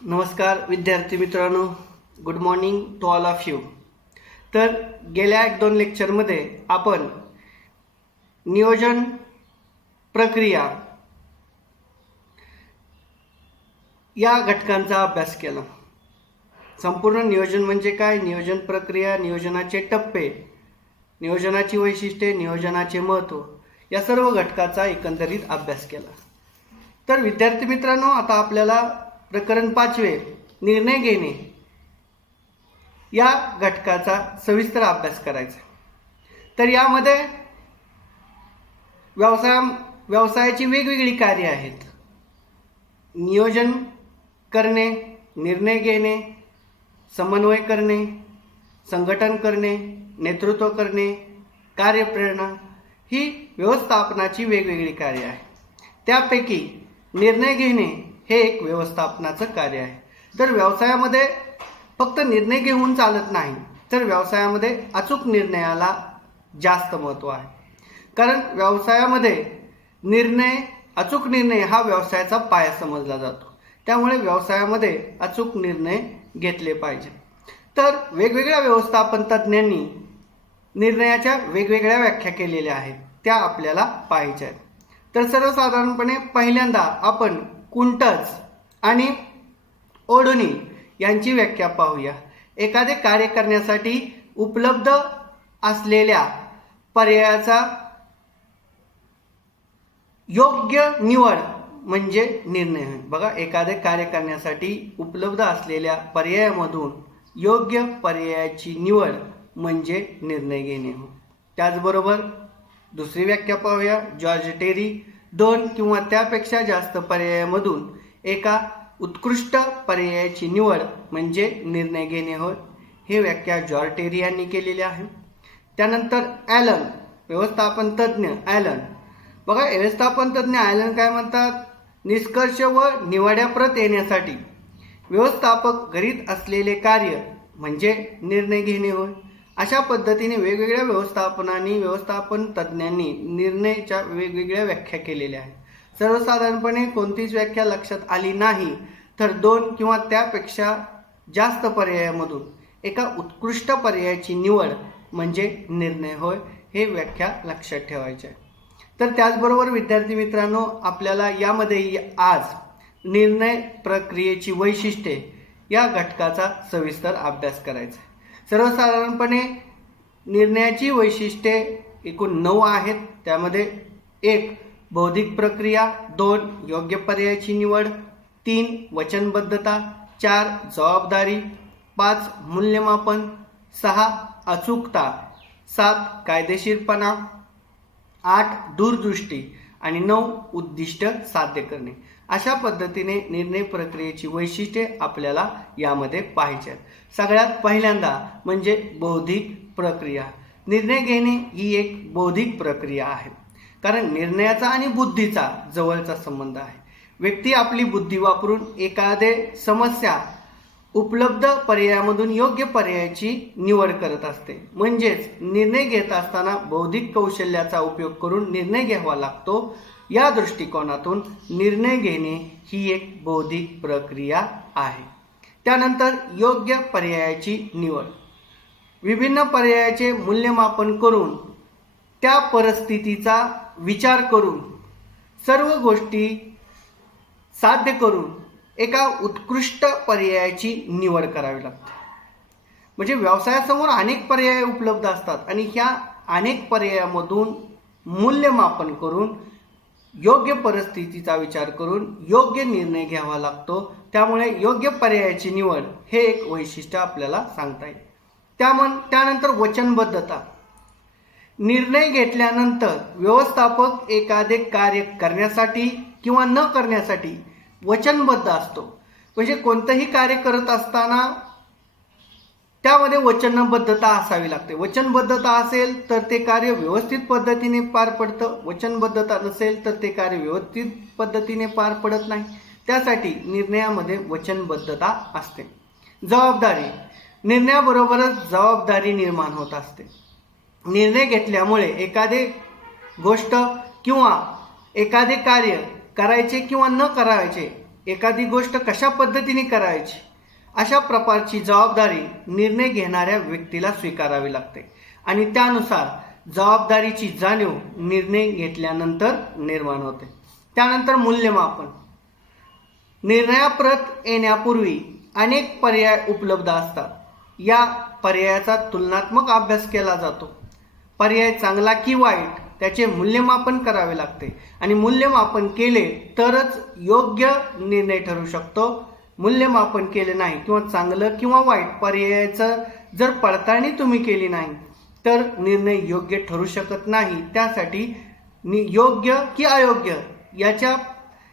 नमस्कार विद्यार्थी मित्रांनो, good morning to all of you. तर गेल्या 1-2 लेक्चरमध्ये आपण नियोजन प्रक्रिया या घटकांचा अभ्यास केला. संपूर्ण नियोजन म्हणजे काय, नियोजन प्रक्रिया, नियोजनाचे टप्पे, नियोजनाची वैशिष्ट्ये, नियोजनाचे महत्त्व या सर्व घटकाचा एकंदरीत अभ्यास केला. तर विद्यार्थी मित्रांनो, आता आपल्याला प्रकरण 5 निर्णय घेणे या घटकाचा सविस्तर अभ्यास करायचा. तर यामध्ये व्यवसायाची वेगवेगळी कार्ये आहेत. नियोजन करणे, निर्णय घेणे, समन्वय करणे, संघटन करणे, नेतृत्व करणे, कार्यप्रेरणा ही व्यवस्थापनाची वेगवेगळी कार्ये आहेत. त्यापैकी निर्णय घेणे हे एक व्यवस्थापनाचं कार्य आहे. तर व्यवसायामध्ये फक्त निर्णय घेऊन चालत नाही, तर व्यवसायामध्ये अचूक निर्णयाला जास्त महत्त्व आहे. कारण व्यवसायामध्ये अचूक निर्णय हा व्यवसायाचा पाया समजला जातो. त्यामुळे व्यवसायामध्ये अचूक निर्णय घेतले पाहिजे. तर वेगवेगळ्या व्यवस्थापन तज्ज्ञांनी निर्णयाच्या वेगवेगळ्या व्याख्या केलेल्या आहेत, त्या आपल्याला पाहायच्या आहेत. तर सर्वसाधारणपणे पहिल्यांदा आपण कुंटज आणि ओडोनी यांची व्याख्या पाहूया. एखादे कार्य करण्यासाठी उपलब्ध असलेल्या पर्यायाचा योग्य निवड म्हणजे निर्णय. बघा, एखादे कार्य करण्यासाठी उपलब्ध असलेल्या पर्यायामधून योग्य पर्यायाची निवड म्हणजे निर्णय घेणे. त्याचबरोबर दुसरी व्याख्या पाहूया, जॉर्ज टेरी. 2 किंवा त्यापेक्षा जास्त पर्यायामधून एका उत्कृष्ट पर्यायाची निवड म्हणजे निर्णय घेणे होय. हे व्याख्या जॉर्ज टेरी यांनी केलेली आहे. त्यानंतर ॲलन, व्यवस्थापन तज्ज्ञ ॲलन. बघा, व्यवस्थापन तज्ज्ञ ॲलन काय म्हणतात, निष्कर्ष व निवाड्याप्रत येण्यासाठी व्यवस्थापक करीत असलेले कार्य म्हणजे निर्णय घेणे होय. अशा पद्धतीने वेगवेगळ्या व्यवस्थापन तज्ज्ञांनी निर्णयाच्या वेगवेगळ्या व्याख्या केलेल्या आहेत. सर्वसाधारणपणे कोणतीच व्याख्या लक्षात आली नाही तर 2 किंवा त्यापेक्षा जास्त पर्यायामधून एका उत्कृष्ट पर्यायाची निवड म्हणजे निर्णय होय. हे व्याख्या लक्षात ठेवायचे आहे. तर त्याचबरोबर विद्यार्थी मित्रांनो, आपल्याला यामध्ये आज निर्णय प्रक्रियेची वैशिष्ट्ये या घटकाचा सविस्तर अभ्यास करायचा आहे. सर्वसाधारणपणे निर्णयाची वैशिष्ट्ये एकूण 9 आहेत. त्यामध्ये 1 बौद्धिक प्रक्रिया, 2 योग्य पर्यायाची निवड, 3 वचनबद्धता, 4 जबाबदारी, 5 मूल्यमापन, 6 अचूकता, 7 कायदेशीरपणा, 8 दूरदृष्टी आणि 9 उद्दिष्ट साध्य करणे. अशा पद्धतीने निर्णय प्रक्रियेची वैशिष्ट्ये आपल्याला यामध्ये पाहायची आहेत. सगळ्यात पहिल्यांदा म्हणजे बौद्धिक प्रक्रिया. निर्णय घेणे ही एक बौद्धिक प्रक्रिया आहे, कारण निर्णयाचा आणि बुद्धीचा जवळचा संबंध आहे. व्यक्ती आपली बुद्धी वापरून एखादे समस्या उपलब्ध पर्यायामधून योग्य पर्यायाची निवड करत असते. म्हणजेच निर्णय घेत असताना बौद्धिक कौशल्याचा उपयोग करून निर्णय घ्यावा लागतो. या दृष्टिकोनातून निर्णय घेणे ही एक बौद्धिक प्रक्रिया आहे. त्यानंतर योग्य पर्यायाची निवड. विभिन्न पर्यायाचे मूल्यमापन करून त्या परिस्थितीचा विचार करून सर्व गोष्टी साध्य करून एका उत्कृष्ट पर्यायाची निवड करावी लागते. म्हणजे व्यवसायासमोर अनेक पर्याय उपलब्ध असतात आणि ह्या अनेक पर्यायामधून मूल्यमापन करून योग्य परिस्थितीचा विचार करून योग्य निर्णय घ्यावा लागतो. त्यामुळे योग्य पर्यायाची निवड हे एक वैशिष्ट्य आपल्याला सांगता येईल. त्यानंतर वचनबद्धता. निर्णय घेतल्यानंतर व्यवस्थापक एखादे कार्य करण्यासाठी किंवा न करण्यासाठी वचनबद्ध असतो. म्हणजे कोणतंही कार्य करत असताना त्यामध्ये वचनबद्धता असावी लागते. वचनबद्धता असेल तर ते कार्य व्यवस्थित पद्धतीने पार पडतं. वचनबद्धता नसेल तर ते कार्य व्यवस्थित पद्धतीने पार पडत नाही. त्यासाठी निर्णयामध्ये वचनबद्धता असते. जबाबदारी. निर्णयाबरोबरच जबाबदारी निर्माण होत असते. निर्णय घेतल्यामुळे एखादी गोष्ट किंवा एखादे कार्य करायचे किंवा न करायचे एखादी गोष्ट कशा पद्धतीने करायची अशा प्रकारची जबाबदारी निर्णय घेणाऱ्या व्यक्तीला स्वीकारावी लागते आणि त्यानुसार जबाबदारीची जाणीव निर्णय घेतल्यानंतर निर्माण होते. त्यानंतर मूल्यमापन. निर्णयाप्रत येण्यापूर्वी अनेक पर्याय उपलब्ध असतात. या पर्यायाचा तुलनात्मक अभ्यास केला जातो. पर्याय चांगला की वाईट त्याचे मूल्यमापन करावे लागते आणि मूल्यमापन केले तरच योग्य निर्णय ठरू शकतो. मूल्यमापन केले नाही किंवा चांगलं किंवा वाईट पर्यायाचं जर पडताळणी तुम्ही केली नाही तर निर्णय योग्य ठरू शकत नाही. त्यासाठी योग्य की अयोग्य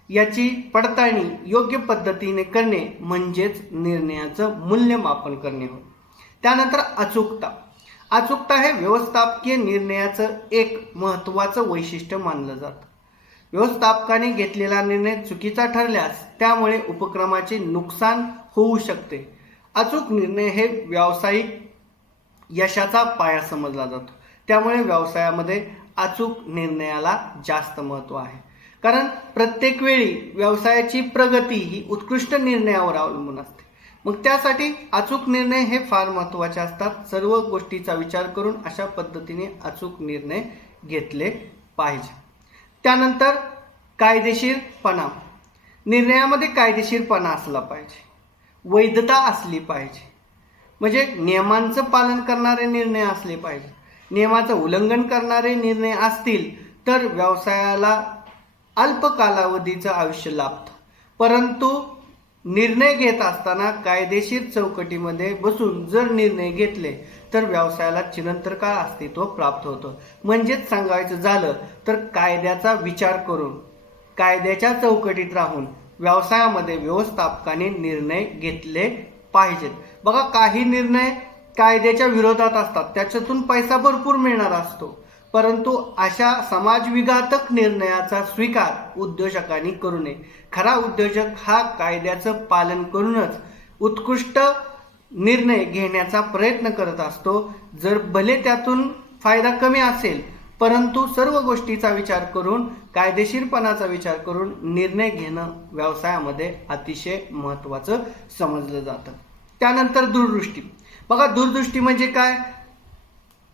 याची पडताळणी योग्य पद्धतीने करणे म्हणजेच निर्णयाचं मूल्यमापन करणे होय. त्यानंतर अचूकता. अचूकता हे व्यवस्थापकीय निर्णयाचं एक महत्त्वाचं वैशिष्ट्य मानलं जातं. व्यवस्थापकाने घेतलेला निर्णय चुकीचा ठरल्यास त्यामुळे उपक्रमाचे नुकसान होऊ शकते. अचूक निर्णय हे व्यावसायिक यशाचा पाया समजला जातो. त्यामुळे व्यवसायामध्ये अचूक निर्णयाला जास्त महत्त्व आहे. कारण प्रत्येक वेळी व्यवसायाची प्रगती ही उत्कृष्ट निर्णयावर अवलंबून असते. मग त्यासाठी अचूक निर्णय हे फार महत्त्वाचे असतात. सर्व गोष्टीचा विचार करून अशा पद्धतीने अचूक निर्णय घेतले पाहिजे. त्यानंतर कायदेशीरपणा. निर्णयामध्ये कायदेशीरपणा असला पाहिजे, वैधता असली पाहिजे. म्हणजे नियमांचं पालन करणारे निर्णय असले पाहिजे. नियमाचं उल्लंघन करणारे निर्णय असतील तर व्यवसायाला अल्प कालावधीचं आयुष्य लाभतं. परंतु निर्णय घेत असताना कायदेशीर चौकटीमध्ये बसून जर निर्णय घेतले तर व्यवसायाला चिरंतन काळ अस्तित्व प्राप्त होतं. म्हणजेच सांगायचं झालं तर कायद्याचा विचार करून कायद्याच्या चौकटीत राहून व्यवसायामध्ये व्यवस्थापकाने निर्णय घेतले पाहिजेत. बघा, काही निर्णय कायद्याच्या विरोधात असतात, त्याच्यातून पैसा भरपूर मिळणार असतो, परंतु अशा समाजविघातक निर्णयाचा स्वीकार उद्योजकांनी करू नये. खरा उद्योजक हा कायद्याचं पालन करूनच उत्कृष्ट निर्णय घेण्याचा प्रयत्न करत असतो. जर भले त्यातून फायदा कमी असेल परंतु सर्व गोष्टीचा विचार करून कायदेशीरपणाचा विचार करून निर्णय घेणं व्यवसायामध्ये अतिशय महत्त्वाचं समजलं जातं. त्यानंतर दूरदृष्टी. बघा, दूरदृष्टी म्हणजे काय?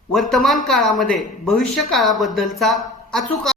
वर्तमान काळामध्ये भविष्य काळाबद्दलचा अचूक